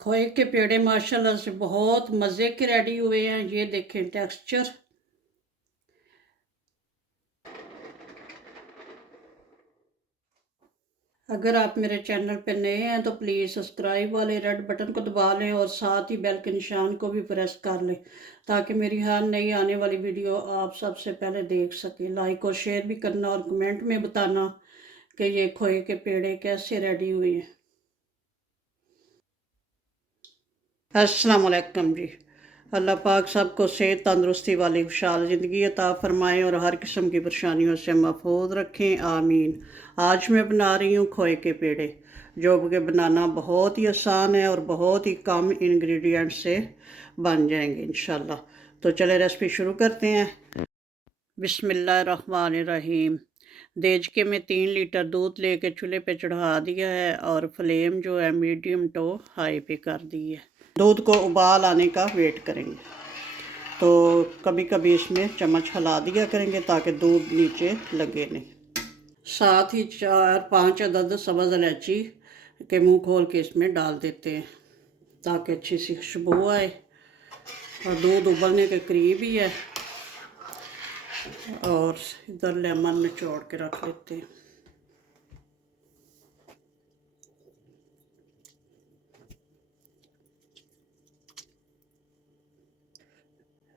खोए के पेड़े माशाल्लाह से बहुत मज़े के रेडी हुए हैं। ये देखें टेक्सचर। अगर आप मेरे चैनल पे नए हैं तो प्लीज़ सब्सक्राइब वाले रेड बटन को दबा लें और साथ ही बेल के निशान को भी प्रेस कर लें ताकि मेरी हर नई आने वाली वीडियो आप सबसे पहले देख सकें। लाइक और शेयर भी करना और कमेंट में बताना कि ये खोए के पेड़े कैसे रेडी हुए हैं। अस्सलाम वालेकुम जी। अल्लाह पाक सबको सेहत तंदुरुस्ती वाली खुशहाल ज़िंदगी अता फ़रमाएँ और हर किस्म की परेशानियों से महफूज रखें, आमीन। आज मैं बना रही हूँ खोए के पेड़े, जो कि बनाना बहुत ही आसान है और बहुत ही कम इंग्रेडिएंट से बन जाएंगे इंशाल्लाह। तो चले रेसिपी शुरू करते हैं। बिस्मिल्लाहिर्रहमानिर्रहीम। देज के में 3 लीटर दूध लेके चूल्हे पे चढ़ा दिया है और फ्लेम जो है मीडियम टू हाई पे कर दी है। दूध को उबाल आने का वेट करेंगे। तो कभी कभी इसमें चम्मच हिला दिया करेंगे ताकि दूध नीचे लगे नहीं। साथ ही 4-5 अदद सब्ज़ इलायची के मुंह खोल के इसमें डाल देते हैं ताकि अच्छी सी खुशबू आए। और दूध उबलने के करीब ही है और इधर लेमन निचोड़ के रख लेते हैं।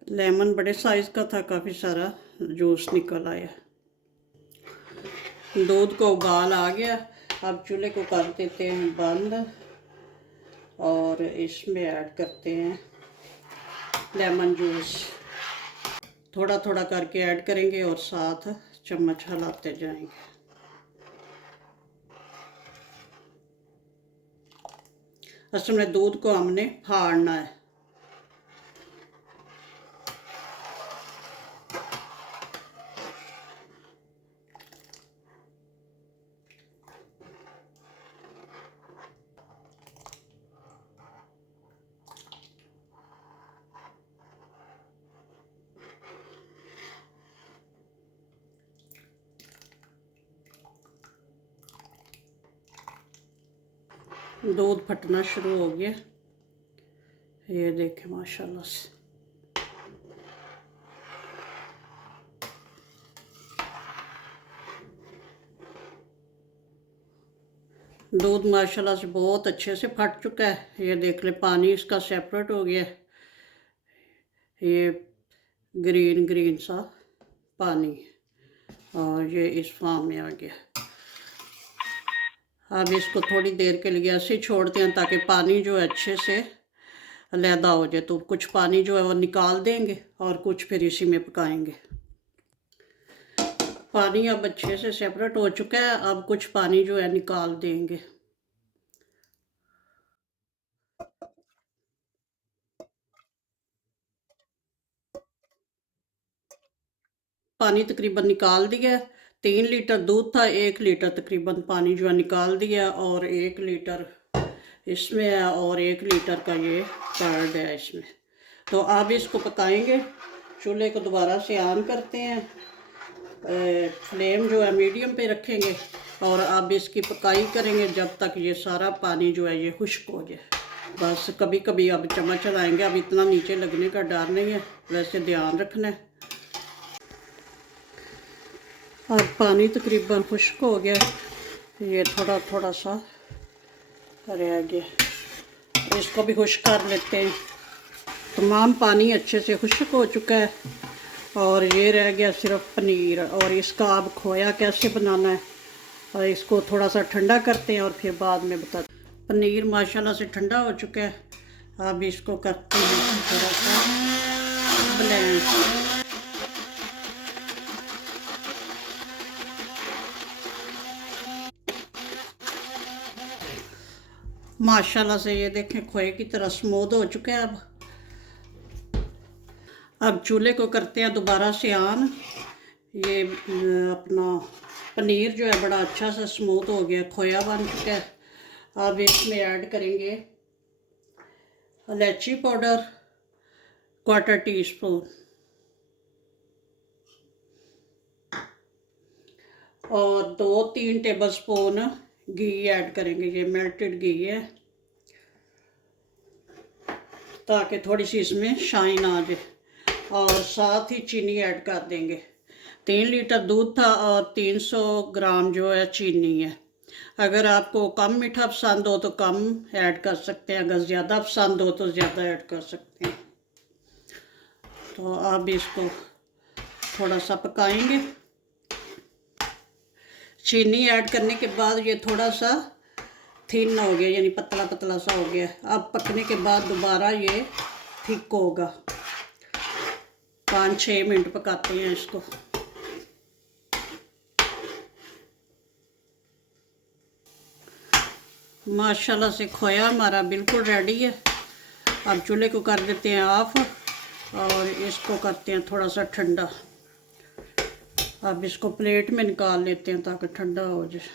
लेमन बड़े साइज़ का था, काफ़ी सारा जूस निकल आया। दूध को उबाल आ गया। अब चूल्हे को कर देते हैं बंद और इसमें ऐड करते हैं लेमन जूस। थोड़ा थोड़ा करके ऐड करेंगे और साथ चम्मच हिलाते जाएंगे। असल में दूध को हमने फाड़ना है। दूध फटना शुरू हो गया, ये देखें माशाल्लाह से। दूध माशाल्लाह से बहुत अच्छे से फट चुका है। ये देख ले, पानी इसका सेपरेट हो गया। ये ग्रीन ग्रीन सा पानी और ये इस फॉर्म में आ गया। अब इसको थोड़ी देर के लिए ऐसे ही छोड़ते हैं ताकि पानी जो है अच्छे से अलहदा हो जाए। तो कुछ पानी जो है वो निकाल देंगे और कुछ फिर इसी में पकाएंगे। पानी अब अच्छे से सेपरेट हो चुका है। अब कुछ पानी जो है निकाल देंगे। पानी तकरीबन निकाल दिया। 3 लीटर दूध था, 1 लीटर तकरीबन पानी जो है निकाल दिया और 1 लीटर इसमें है और 1 लीटर का ये कर्ड है इसमें। तो अब इसको पकाएंगे। चूल्हे को दोबारा से ऑन करते हैं। फ्लेम जो है मीडियम पे रखेंगे और अब इसकी पकाई करेंगे जब तक ये सारा पानी जो है ये खुश्क हो जाए। बस कभी कभी अब चम्मच चलाएंगे। अब इतना नीचे लगने का डर नहीं है, वैसे ध्यान रखना है। अब पानी तकरीबन खुश्क हो गया, ये थोड़ा थोड़ा सा रह गया, इसको भी खुश्क कर लेते हैं। तमाम पानी अच्छे से खुश्क हो चुका है और ये रह गया सिर्फ पनीर। और इसका अब खोया कैसे बनाना है और इसको थोड़ा सा ठंडा करते हैं और फिर बाद में बता। पनीर माशाल्लाह से ठंडा हो चुका है। अब इसको करते हैं थोड़ा सा ब्लेंड। माशाल्लाह से ये देखें खोए की तरह स्मूथ हो चुका है। अब चूल्हे को करते हैं दोबारा से ऑन। ये अपना पनीर जो है बड़ा अच्छा सा स्मूथ हो गया, खोया बन चुका है। अब इसमें ऐड करेंगे इलायची पाउडर 1/4 टीस्पून और 2-3 टेबल स्पून घी ऐड करेंगे। ये मेल्टेड घी है। ताकि थोड़ी सी इसमें शाइन आ जाए। और साथ ही चीनी ऐड कर देंगे। 3 लीटर दूध था और 300 ग्राम जो है चीनी है। अगर आपको कम मीठा पसंद हो तो कम ऐड कर सकते हैं, अगर ज़्यादा पसंद हो तो ज़्यादा ऐड कर सकते हैं। तो अब इसको थोड़ा सा पकाएंगे। चीनी ऐड करने के बाद ये थोड़ा सा थिन हो गया, यानी पतला पतला सा हो गया। अब पकने के बाद दोबारा ये थिक होगा। 5-6 मिनट पकाते हैं इसको। माशाल्लाह से खोया हमारा बिल्कुल रेडी है। अब चूल्हे को कर देते हैं ऑफ और इसको करते हैं थोड़ा सा ठंडा। अब इसको प्लेट में निकाल लेते हैं ताकि ठंडा हो जाए।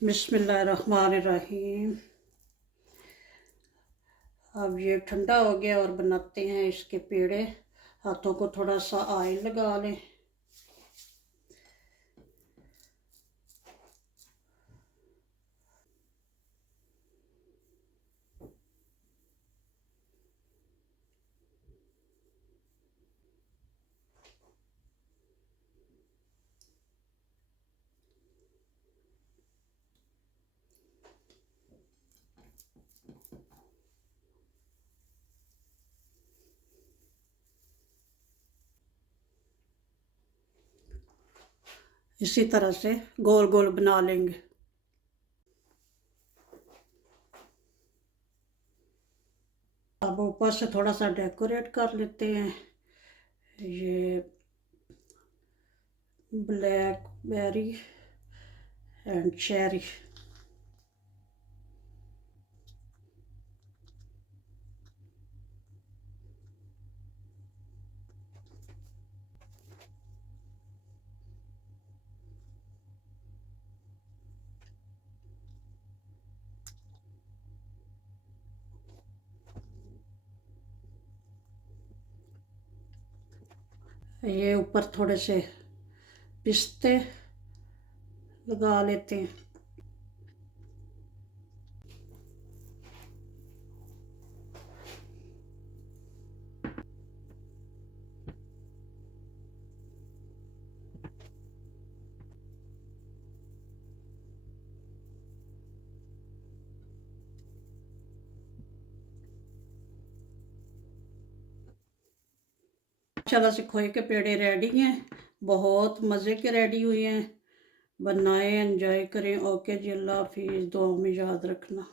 बिस्मिल्लाहिर्रहमानिर्रहीम। अब ये ठंडा हो गया और बनाते हैं इसके पेड़े। हाथों को थोड़ा सा ऑयल लगा लें। इसी तरह से गोल गोल बना लेंगे। अब ऊपर से थोड़ा सा डेकोरेट कर लेते हैं। ये ब्लैकबेरी एंड चेरी। ये ऊपर थोड़े से पिस्ते लगा लेते हैं। माशाल्लाह से खोए के पेड़े रेडी हैं। बहुत मज़े के रेडी हुए हैं। बनाएं, एंजॉय करें। ओके जी, अल्लाह हाफिज़। दुआ में याद रखना।